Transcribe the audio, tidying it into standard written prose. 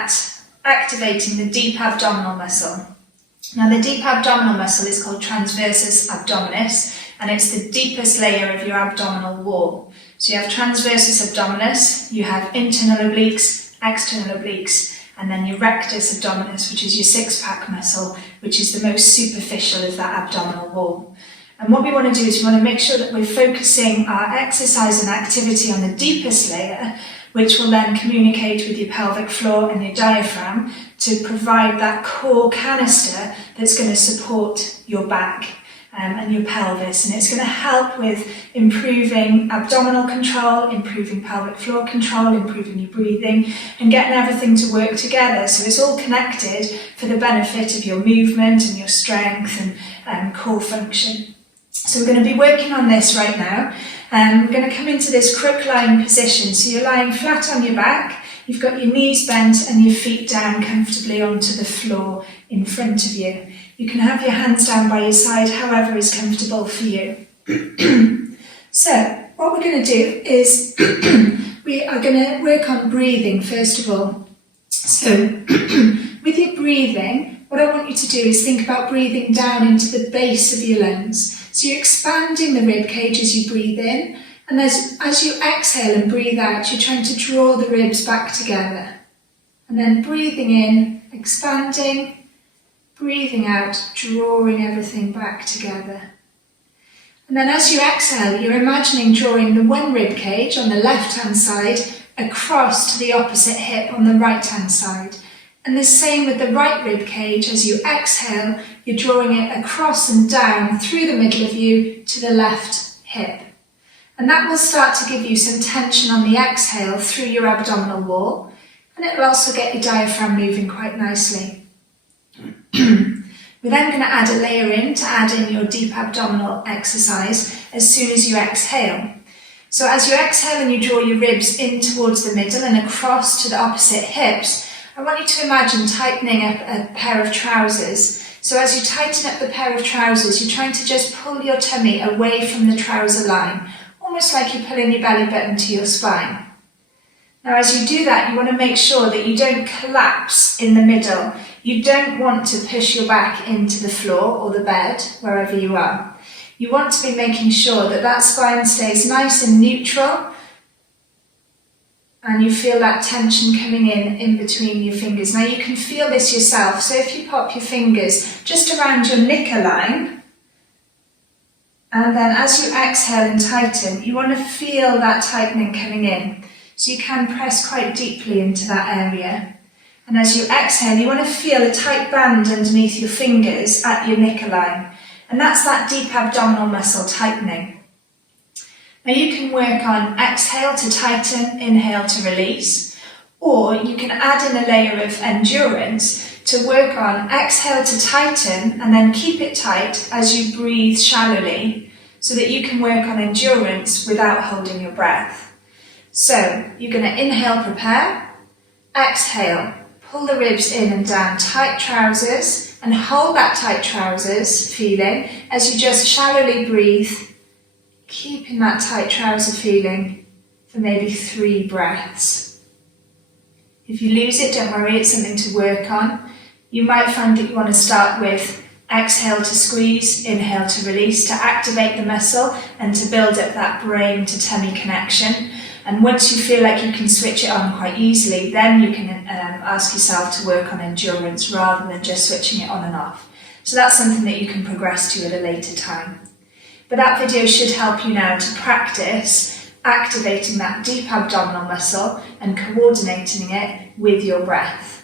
at activating the deep abdominal muscle. Now the deep abdominal muscle is called transversus abdominis, and it's the deepest layer of your abdominal wall. So you have transversus abdominis, you have internal obliques, external obliques, and then your rectus abdominis, which is your six-pack muscle, which is the most superficial of that abdominal wall. And what we want to do is we want to make sure that we're focusing our exercise and activity on the deepest layer, which will then communicate with your pelvic floor and your diaphragm to provide that core canister that's going to support your back and your pelvis. And it's going to help with improving abdominal control, improving pelvic floor control, improving your breathing, and getting everything to work together. So it's all connected for the benefit of your movement and your strength and core function. So we're going to be working on this right now. We're going to come into this crook lying position. So you're lying flat on your back, you've got your knees bent and your feet down comfortably onto the floor in front of you. You can have your hands down by your side, however is comfortable for you. So what we're going to do is we are going to work on breathing first of all. So with your breathing, what I want you to do is think about breathing down into the base of your lungs. So you're expanding the rib cage as you breathe in, and as you exhale and breathe out, you're trying to draw the ribs back together. And then breathing in, expanding, breathing out, drawing everything back together. And then as you exhale, you're imagining drawing the one rib cage on the left-hand side across to the opposite hip on the right-hand side. And the same with the right rib cage. As you exhale, you're drawing it across and down through the middle of you to the left hip. And that will start to give you some tension on the exhale through your abdominal wall, and it will also get your diaphragm moving quite nicely. We're then going to add a layer in to add in your deep abdominal exercise as soon as you exhale. So as you exhale and you draw your ribs in towards the middle and across to the opposite hips, I want you to imagine tightening up a pair of trousers. So as you tighten up the pair of trousers, you're trying to just pull your tummy away from the trouser line, almost like you're pulling your belly button to your spine. Now as you do that, you want to make sure that you don't collapse in the middle. You don't want to push your back into the floor or the bed, wherever you are. You want to be making sure that that spine stays nice and neutral, and you feel that tension coming in between your fingers. Now you can feel this yourself, so if you pop your fingers just around your knicker line, and then as you exhale and tighten, you want to feel that tightening coming in. So you can press quite deeply into that area. And as you exhale, you want to feel a tight band underneath your fingers at your knicker line. And that's that deep abdominal muscle tightening. Now you can work on exhale to tighten, inhale to release, or you can add in a layer of endurance to work on exhale to tighten and then keep it tight as you breathe shallowly, so that you can work on endurance without holding your breath. So you're going to inhale, prepare, exhale, pull the ribs in and down, tight trousers, and hold that tight trousers feeling as you just shallowly breathe, keeping that tight trouser feeling for maybe 3 breaths. If you lose it, don't worry, it's something to work on. You might find that you want to start with exhale to squeeze, inhale to release, to activate the muscle and to build up that brain to tummy connection. And once you feel like you can switch it on quite easily, then you can ask yourself to work on endurance rather than just switching it on and off. So that's something that you can progress to at a later time. But that video should help you now to practice activating that deep abdominal muscle and coordinating it with your breath.